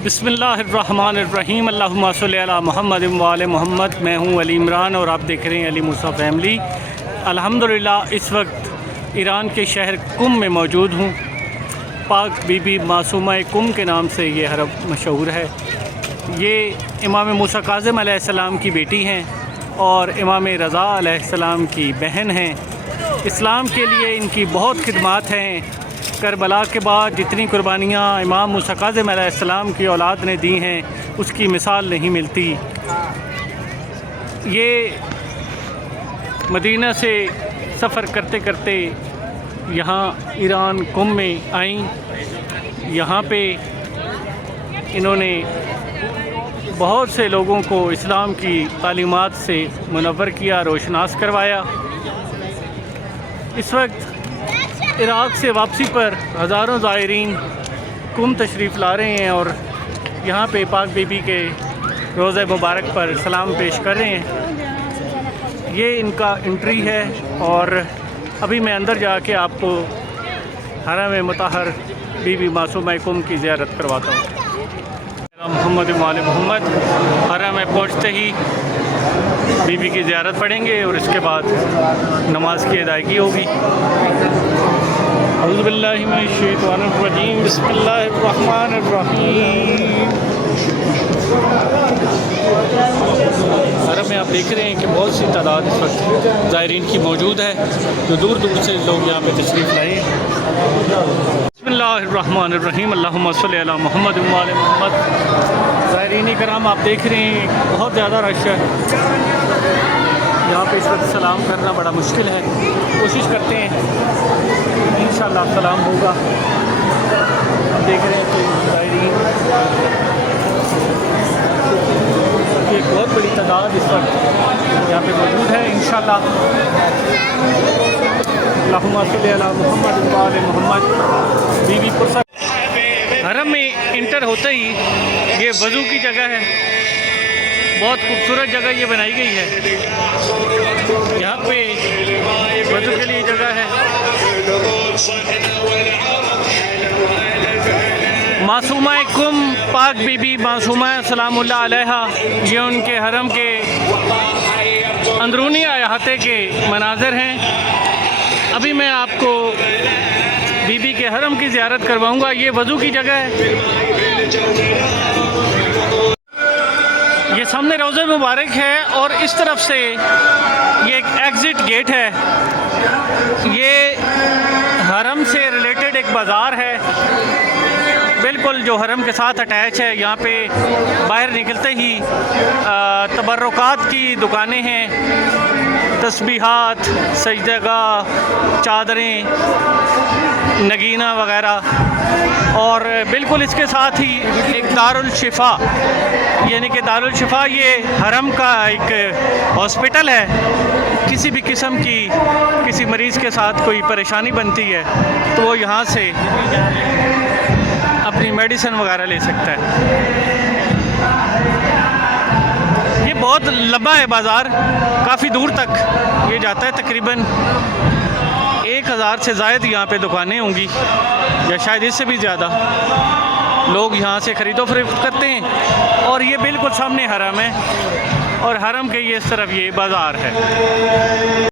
बिस्मिल्लाहिर्रहमानिर्रहीम अल्लाहुम्मा सल्ली अला मुहम्मद व आले मोहम्मद। मैं हूँ अली इमरान और आप देख रहे हैं अली मूसा फैमिली। अल्हम्दुलिल्लाह इस वक्त ईरान के शहर कुम में मौजूद हूँ। पाक बीबी मासूमा कुम के नाम से ये हरम मशहूर है। ये इमाम मूसा काज़िम अलैहिस्सलाम की बेटी हैं और इमाम रज़ा अलैहिस्सलाम की बहन हैं। इस्लाम के लिए इनकी बहुत खिदमत हैं। करबला के बाद जितनी कुर्बानियाँ इमाम मूसा काज़िम अलैहिस्सलाम की औलाद ने दी हैं उसकी मिसाल नहीं मिलती। ये मदीना से सफ़र करते करते यहाँ ईरान कुम में आईं। यहाँ पे इन्होंने बहुत से लोगों को इस्लाम की तालीमात से मुनव्वर किया, रोशनास करवाया। इस वक्त इराक़ से वापसी पर हज़ारों ज़ायरीन कुम तशरीफ़ ला रहे हैं और यहाँ पे पाक बीबी के रोज़े मुबारक पर सलाम पेश कर रहे हैं। ये इनका एंट्री है और अभी मैं अंदर जाके आपको हरम मुतहर बीबी मासूमा कुम की ज़ियारत करवाता हूँ। मोहम्मद वाले मोहम्मद हरम में पहुँचते ही बीबी की ज़ियारत पढ़ेंगे और इसके बाद नमाज की अदायगी होगी। औज़ु बिल्लाहि मिनश शैतानिर रजीम, बिस्मिल्लाहिर्रहमानिर्रहीम। हरम में आप देख रहे हैं कि बहुत सी तादाद इस वक्त ज़ायरीन की मौजूद है जो दूर दूर से लोग यहाँ पे तशरीफ़ लाए हैं। बिस्मिल्लाहिर्रहमानिर्रहीम, अल्लाहुम्मा सल्ली अला मुहम्मद व आले मोहम्मद। ज़ायरीन कराम आप देख रहे हैं बहुत ज़्यादा रश है यहाँ पे। इस वक्त सलाम करना बड़ा मुश्किल है, कोशिश करते हैं इंशाअल्लाह सलाम होगा। आप देख रहे हैं कि ज़ायरीन की एक बहुत बड़ी तादाद इस वक्त यहाँ पे मौजूद है। इंशाअल्लाह अल्लाहुम्मा सल्ली अला मुहम्मद व आले मोहम्मद। बीबी पुरसा हरम में इंटर होते ही ये वज़ू की जगह है। बहुत खूबसूरत जगह ये बनाई गई है। यहाँ पे वज़ू के लिए जगह है। मासूमा कुम पाक बीबी मासूमा सलामुल्लाह अलैहा, ये उनके हरम के अंदरूनी अहाते के मनाज़र हैं। अभी मैं आपको बीबी के हरम की ज़ियारत करवाऊँगा। ये वज़ू की जगह है। ये सामने रोज़े मुबारक है और इस तरफ से ये एक एग्ज़िट गेट है। ये हरम से रिलेटेड एक बाज़ार है बिल्कुल जो हरम के साथ अटैच है। यहाँ पे बाहर निकलते ही तबर्रुकात की दुकानें हैं, तस्बीहात, सजदेगाह, चादरें, नगीना वगैरह। और बिल्कुल इसके साथ ही एक दारुल शिफा, यानी कि दारुल शिफा ये हरम का एक हॉस्पिटल है। किसी भी किस्म की किसी मरीज़ के साथ कोई परेशानी बनती है तो वो यहाँ से अपनी मेडिसिन वगैरह ले सकता है। ये बहुत लंबा है बाज़ार, काफ़ी दूर तक ये जाता है। तकरीबन 1000 से ज़ायद यहाँ पे दुकानें होंगी या शायद इससे भी ज़्यादा। लोग यहाँ से ख़रीदो फरोख्त करते हैं और ये बिल्कुल सामने हरम है और हरम के ये इस तरफ ये बाज़ार है।